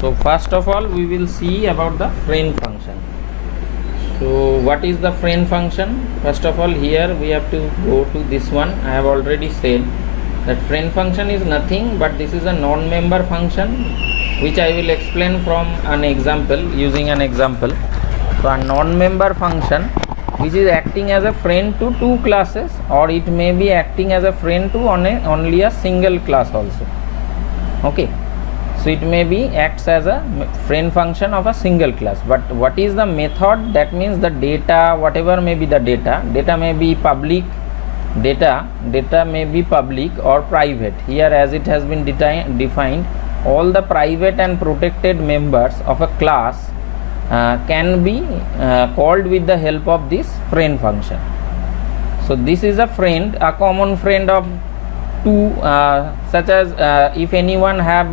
So first of all we will see about the friend function. So what is the friend function? First of all, here we have to go to this one. I have already said that friend function is nothing but this is a non-member function, which I will explain from an example, using an example. So a non-member function which is acting as a friend to two classes, or it may be acting as a friend to only a single class also. Okay, so it may be acts as a friend function of a single class. But what is the method? That means the data, whatever may be the data may be public, data may be public or private. Here, as it has been defined, all the private and protected members of a class can be called with the help of this friend function. So this is a friend, a common friend of two, such as if anyone have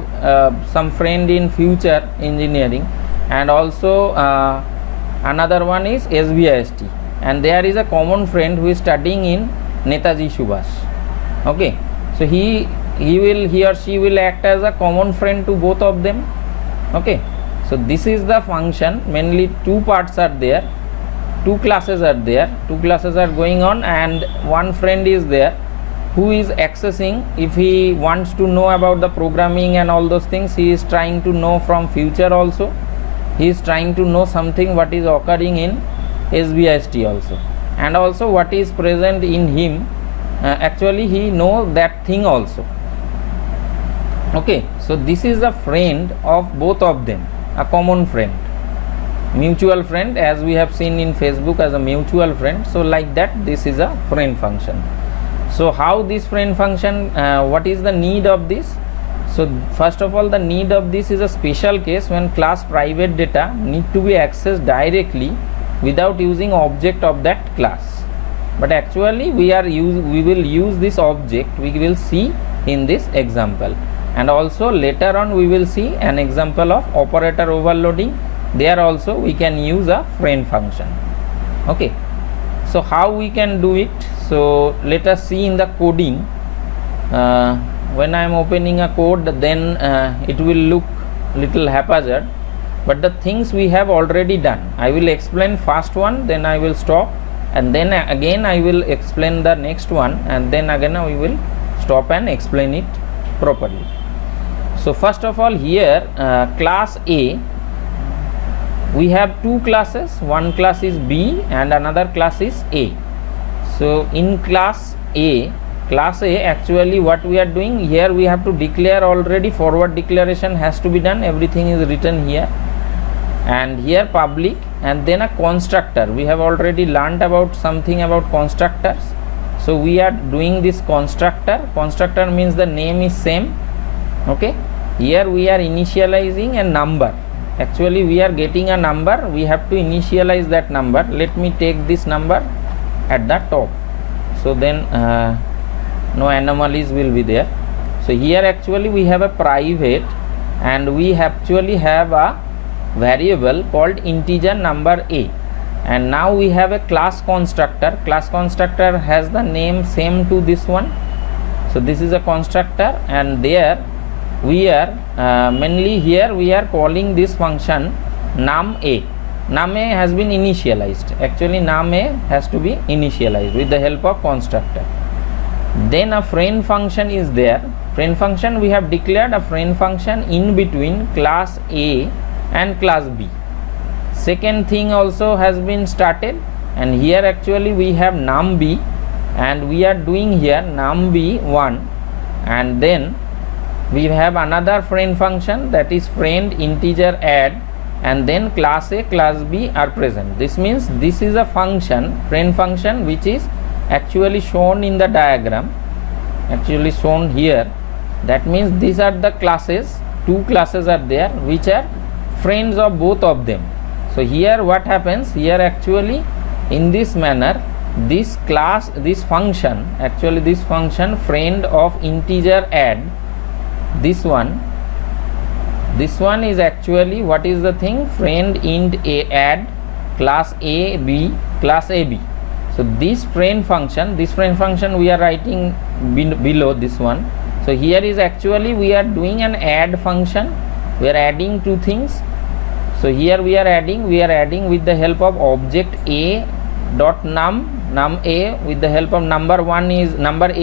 some friend in future engineering, and also another one is SBIST, and there is a common friend who is studying in Netaji Subhash. Okay, so he or she will act as a common friend to both of them. Okay, so this is the function. Mainly two parts are there, two classes are there, two classes are going on, and one friend is there who is accessing. If he wants to know about the programming and all those things, he is trying to know from future also. He is trying to know something what is occurring in SBIST also, and also what is present in him. Actually he know that thing also. Okay, so this is a friend of both of them, a common friend, mutual friend, as we have seen in Facebook as a mutual friend. So like that, this is a friend function. So how this friend function, what is the need of this? So first of all, the need of this is a special case when class private data need to be accessed directly without using object of that class. But actually we will use this object, we will see in this example, and also later on we will see an example of operator overloading. There also we can use a friend function. Okay, so how we can do it? So let us see in the coding. When I am opening a code, then it will look little haphazard, but the things we have already done. I will explain first one, then I will stop, and then again I will explain the next one, and then again we will stop and explain it properly. So first of all, here class A, we have two classes. One class is B and another class is A. So in class A, actually what we are doing here, we have to declare already. Forward declaration has to be done. Everything is written here, and here public, and then a constructor. We have already learned about something about constructors. So we are doing this constructor. Constructor means the name is same. Okay, here we are initializing a number. Actually we are getting a number, we have to initialize that number. Let me take this number at the top, so then no anomalies will be there. So here actually we have a private, and we actually have a variable called integer number A, and now we have a class constructor. Class constructor has the name same to this one. So this is a constructor, and there we are mainly here we are calling this function num A. Num A has been initialized. Actually num A has to be initialized with the help of constructor. Then a friend function is there. Friend function, we have declared a friend function in between class A and class B. Second thing also has been started, and here actually we have num B, and we are doing here num B 1, and then we have another friend function, that is friend integer add, and then class A, class B are present. This means this is a function, friend function, which is actually shown in the diagram, actually shown here. That means these are the classes, two classes are there which are friends of both of them. So here what happens, here actually in this manner, this class, this function, actually this function friend of integer add, this one is actually what is the thing, friend int A add class A B, class AB. So this friend function we are writing below this one. So here is actually we are doing an add function we are adding two things. So here we are adding with the help of object a dot num a, with the help of number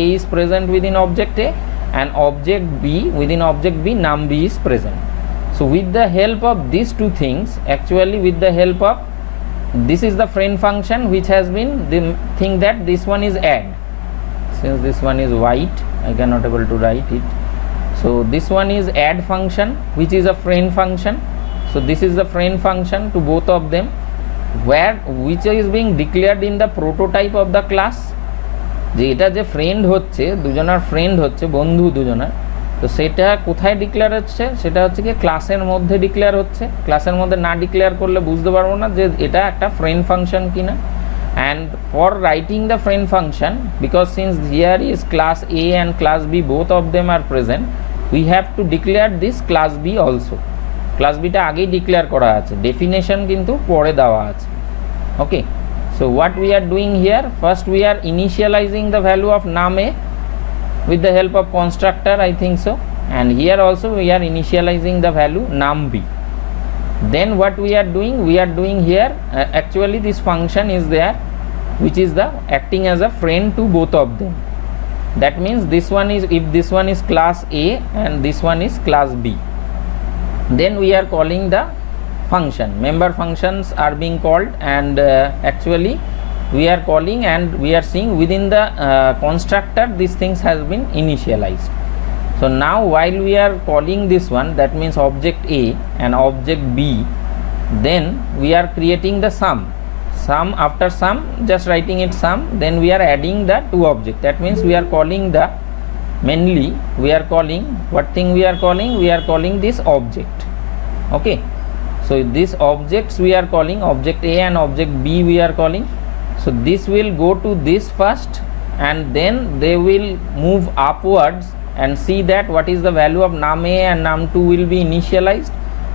a is present within object a, and object b, within object b num b is present. So with the help of these two things, actually with the help of, this is the friend function which has been, the thing that this one is add. Since this one is white, I cannot able to write it. So this one is add function, which is a friend function. So this is the friend function to both of them, which is being declared in the prototype of the class. যে এটা যে friend হচ্ছে, দুজনার friend হচ্ছে, বন্ধু দুজনার, তো সেটা কোথায় ডিক্লেয়ার হচ্ছে, সেটা হচ্ছে কি ক্লাসের মধ্যে ডিক্লেয়ার হচ্ছে। ক্লাসের মধ্যে না ডিক্লেয়ার করলে বুঝতে পারবো না যে এটা একটা ফ্রেন্ড ফাংশন কিনা। and for writing the friend function, because since here is class A and class B, both of them are present, we have to declare this class B also. class B টা আগেই declare করা আছে, definition কিন্তু পরে দেওয়া আছে। okay, so what we are doing here, first we are initializing the value of num A with the help of constructor, I think so, and here also we are initializing the value num B. Then what we are doing here, actually this function is there which is the acting as a friend to both of them. That means this one is, if this one is class A and this one is class B, then we are calling the function, member functions are being called, and actually we are calling and we are seeing within the constructor these things has been initialized. So now while we are calling this one, that means object A and object B, then we are creating the sum. After sum, just writing it sum, then we are adding the two objects. That means we are calling the, mainly we are calling, what thing we are calling this object. Okay, so these objects we are calling object A and object B we are calling. So this will go to this first, and then they will move upwards and see that what is the value of num A and num 2 will be initialized,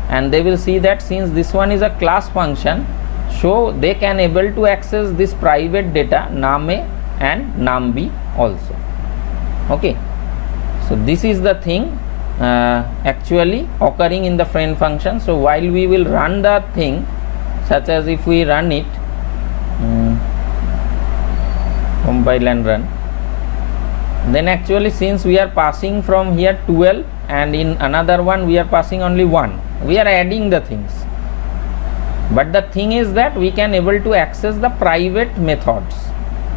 and they will see that since this one is a class function, so they can able to access this private data num A and num B also. Okay, so this is the thing actually occurring in the friend function. So while we will run the thing, such as if we run it, compile and run, then actually since we are passing from here 12 and in another one we are passing only 1, we are adding the things, but the thing is that we can able to access the private methods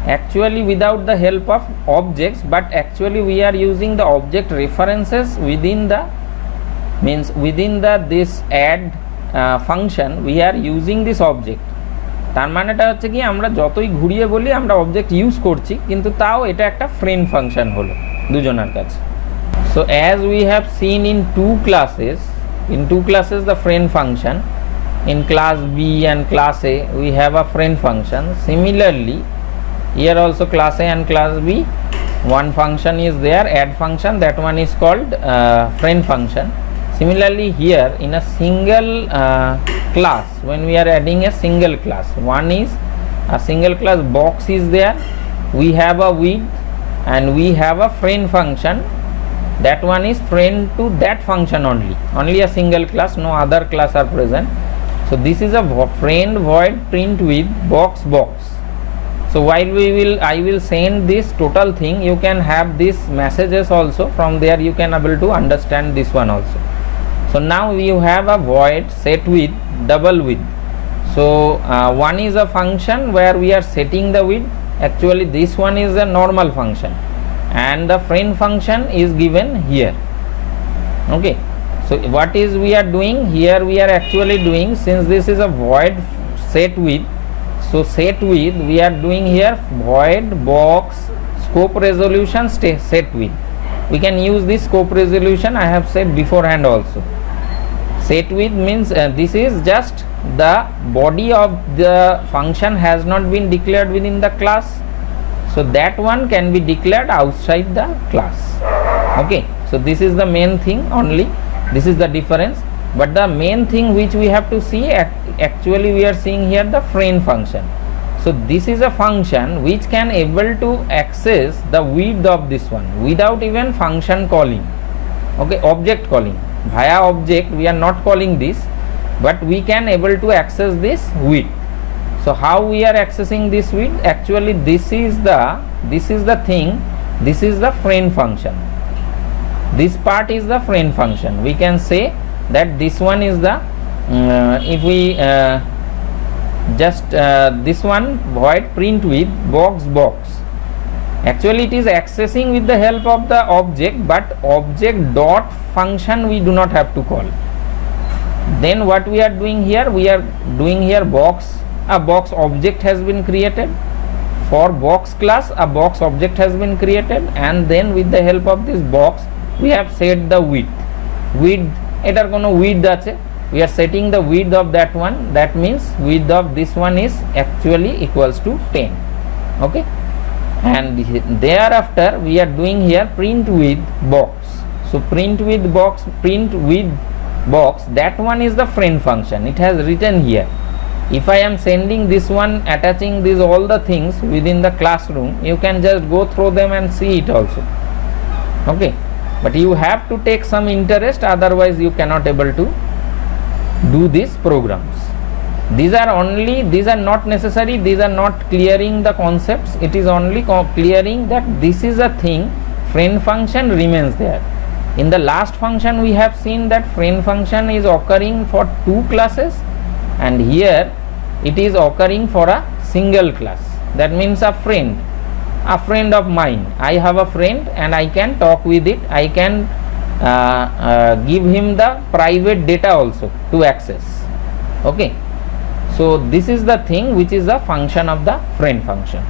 actually without the help of objects, but actually we are using the object references within the, means within the this add function, we are using this object. তার মানেটা হচ্ছে কি আমরা যতই ঘুরিয়ে বলি আমরা object use করছি, কিন্তু তাও এটা একটা ফ্রেন্ড ফাংশন হলো দুজনের কাছে। So as we have seen in two classes the friend function, in class B and class A we have a friend function. Similarly here also class A and class B, one function is there, add function, that one is called friend function. Similarly here in a single class, when we are adding a single class, one is a single class box is there, we have a with and we have a friend function, that one is friend to that function only a single class, no other class are present. So this is a friend void print with box. So while I will send this total thing, you can have these messages also, from there you can able to understand this one also. So now you have a void set with double with. So one is a function where we are setting the width, actually this one is a normal function, and the friend function is given here. Okay, so what is we are doing here, we are actually doing, since this is a void set with, so set with we are doing here void box scope resolution set with. We can use this scope resolution, I have said beforehand also. Set with means this is just the body of the function has not been declared within the class, so that one can be declared outside the class. Okay, so this is the main thing only, this is the difference. But the main thing which we have to see, actually we are seeing here the friend function. So this is a function which can able to access the width of this one without even function calling, okay, object calling. via object we are not calling this, but we can able to access this with. So how we are accessing this with? Actually this is the thing, this is the friend function. This part is the friend function. We can say that this one is the if we this one void print with box. Actually it is accessing with the help of the object, but object dot function we do not have to call. Then what we are doing here? We are doing here box. A box object has been created. For box class a box object has been created, and then with the help of this box we have set the width. Etar kono width ache, we are setting the width of that one. That means width of this one is actually equals to 10. Okay, and thereafter we are doing here print with box. So print with box, that one is the friend function. It has written here. If I am sending this one, attaching these all the things within the classroom, you can just go through them and see it also. Okay, but you have to take some interest, otherwise you cannot able to do these programs. These are not necessary, these are not clearing the concepts. It is only clearing that this is a thing, friend function remains there. In the last function we have seen that friend function is occurring for two classes, and here it is occurring for a single class. That means a friend of mine. I have a friend and I can talk with it. I can give him the private data also to access. Okay, so this is the thing which is the function of the friend function.